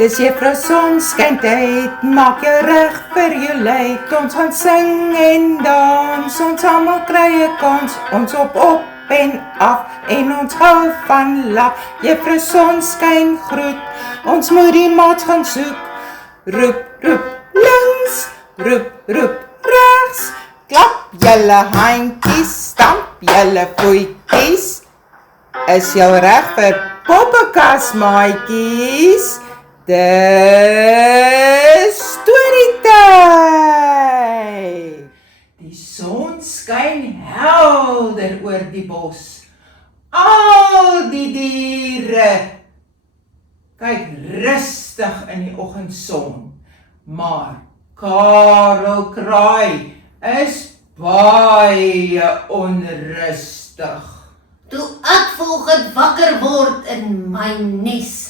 Dis juffrou Sonskyntijd, maak jou reg vir jou leid. Ons gaan sing en dans, ons almal kry 'n kans. Ons op en af en ons hou van lag. Juffrou Sonskyn groet, ons moet die maat gaan soek. Roep, roep, links, roep, roep, regs. Klap julle handjies, stamp julle voetjies. Is jou reg vir poppekas maatjies? Dis storytyd! Die son skyn helder oor die bos. Al die diere kyk rustig in die oggendson. Maar Karel Kraai is baie onrustig. Toe ek volgend wakker word in my nes,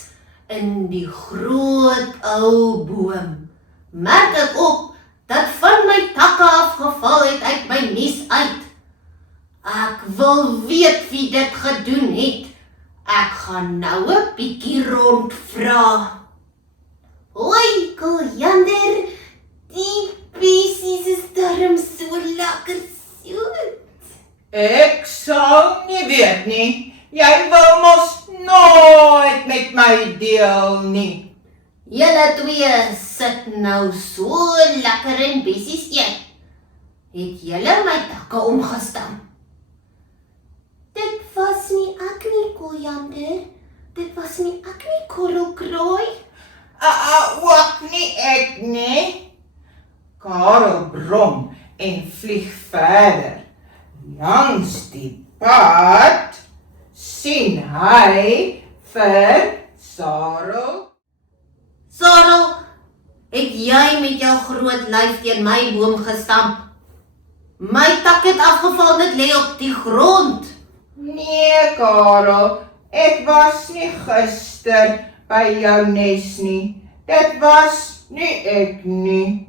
in die groot ou boom, merk ek op dat van my takke afgeval het uit my nes uit. Ek wil weet wie dit gedoen het. Ek gaan nou 'n bietjie rondvra. Hoi, Koljander, die besies is darm so lekker soet. Ek sal nie weet nie. Jy wil mos nooit met my deel nie. Julle twee sit nou so lekker en besies eet. Het julle my takke omgestamp? Dit was nie ek nie, Koljander. Dit was nie ek nie, Karel Kraai. Ook nie ek nie. Karel brom en vlieg verder. Langs die pad sien hy vir Sarel. Sarel, het jy met jou groot lyf teen my boom gestamp? My tak het afgeval, dit lê op die grond. Nee, Karel, ek was nie gister by jou nes nie. Dit was nie ek nie.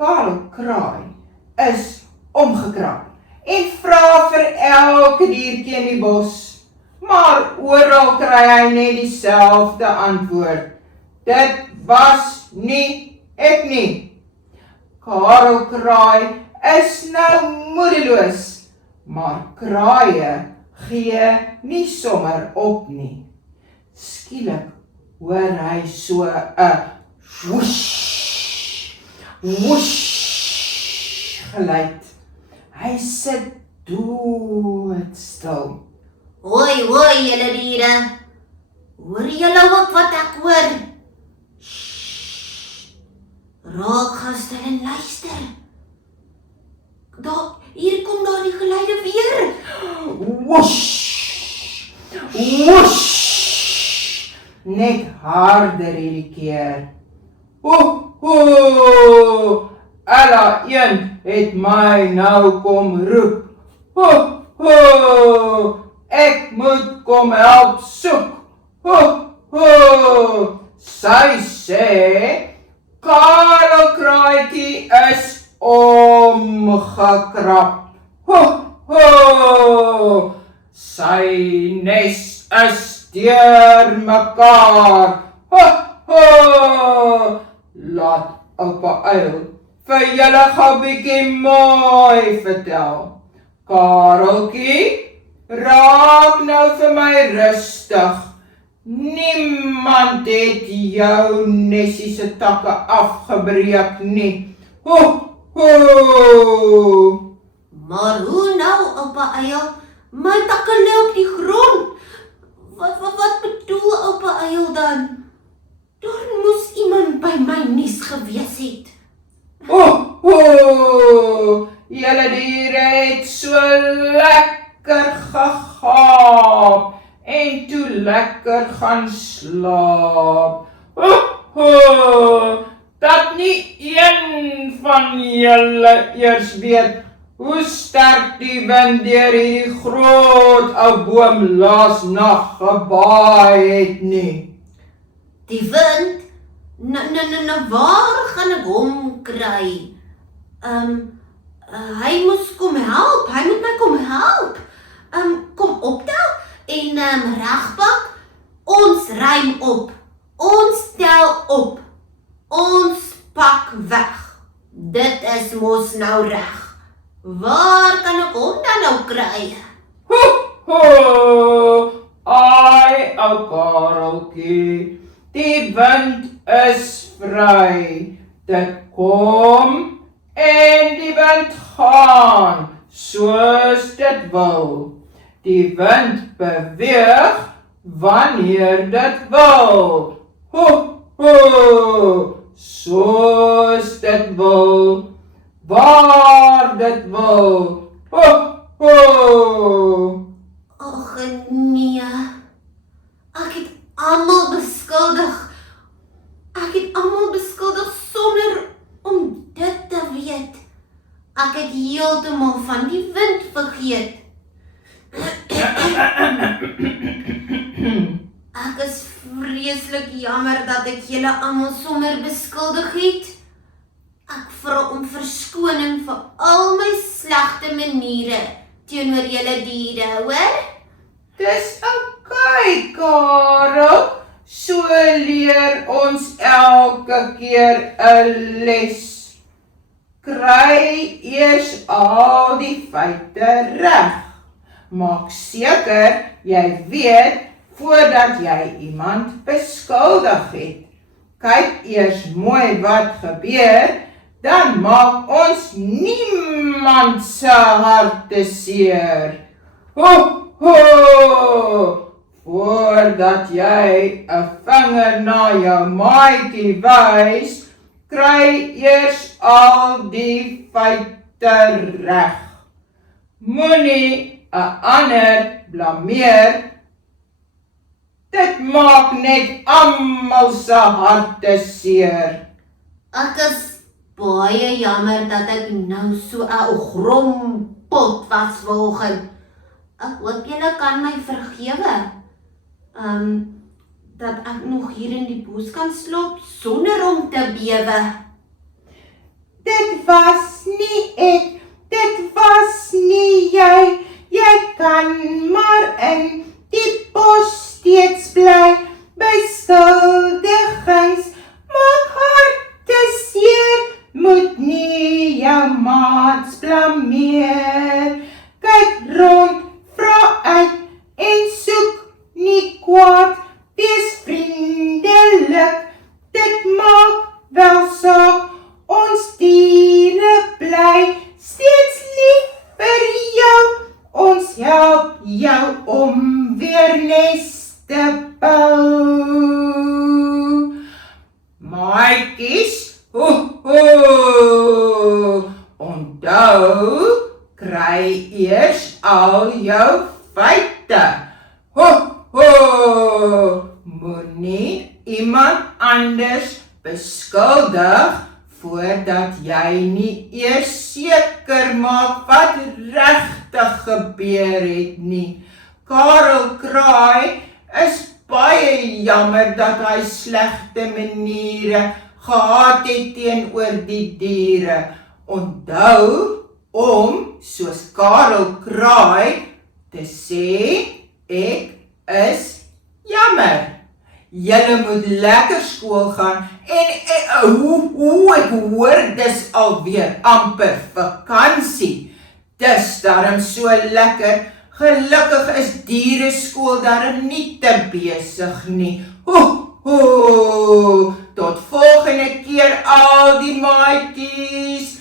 Karel Kraai is omgekraai en vra vir elke diertjie in die bos. Maar oral kry hy net dieselfde antwoord. Dit was nie ek nie. Karel Kraai is nou moedeloos, maar kraaie gee nie sommer op nie. Skielik hoor hy so 'n woesh, woesh geluid. Hy sit doodstil. Hoi, hoi, julle diere. Hoor julle ook wat ek hoor? Sssst. Raak gaan stil en luister. Hier kom daar die geluide weer. Woesh, woesh. Net harder hierdie keer. Alla een het my nou kom roep. Ek moet kom help soek. Sy sê, Karel Kraaitjie is omgekrap. Sy nes is deur mekaar. Laat oupa uil vir julle gou bietjie mooi vertel. Kareltjie, raak nou vir my rustig. Niemand het jou nesie se takke afgebreek nie. Maar hoe nou, oupa Eil? My takke lê op die grond. Wat bedoel oupa Eil dan? Daar moes iemand by my nes gewees het. Julle diere het so lekker gegaap en toe lekker gaan slaap. Dat nie een van julle eers weet hoe sterk die wind deur hierdie groot ou boom laas nag gewaai het nie. Die wind? Waar gaan ek hom kry? Hy moes kom help, hy moet my help. Kom optel en regpak. Ons rym op. Ons tel op. Ons pak weg. Dit is mos nou reg. Waar kan ek hom dan nou kry? Ho, ai, ou Kareltjie, die wind is vry. Dit kom en die wind gaan, soos dit wil. Die wind beweeg wanneer dit wil. Soos dit wil, waar dit wil. Ag nee. Ek het almal beskuldig sonder om dit te weet. Ek het heeltemal van die wind vergeet. Ek is vreeslik jammer dat ek julle almal sommer beskuldig het. Ek vra om verskoning vir al my slegte maniere teenoor julle diere, hoor? Dis oukei, Karel. So leer ons elke keer 'n les. Kry eers al die feite reg. Maak seker jy weet voordat jy iemand beskuldig het. Kyk eers mooi wat gebeur, dan maak ons niemand se harte seer. Voordat jy 'n vinger na jou maatjie wys, kry eers al die feite reg. Moenie 'n ander blameer. Dit maak net almal se harte seer. Ek is baie jammer dat ek nou so 'n grompot was vanoggend. Ek hoop julle kan my vergewe. Dat ek nog hier in die bos kan slaap sonder om te bewe. Dit was nie ek, dit was nie jy. Jy kan maar in die bos steeds bly. Beskuldigings maak harte seer. Moet nie jou maats blameer. Kyk rond, vra uit en soek nie kwaad. Wees vriendelik, dit maak wel saak. Ons diere bly steeds lief vir jou. Ons help jou om weer nes te bou. Maatjies, onthou, kry eers al jou feite. Moenie iemand anders beskuldig voordat jy nie eers seker maak wat regtig gebeur het nie. Karel Kraai is baie jammer dat hy slegte maniere gehad het teenoor die diere. Onthou om, soos Karel Kraai, te sê, ek is jammer. Julle moet lekker skool gaan en ek hoor dis alweer amper vakansie. Dis darm so lekker. Gelukkig is diereskool darm nie te besig nie. Tot volgende keer al die maatjies.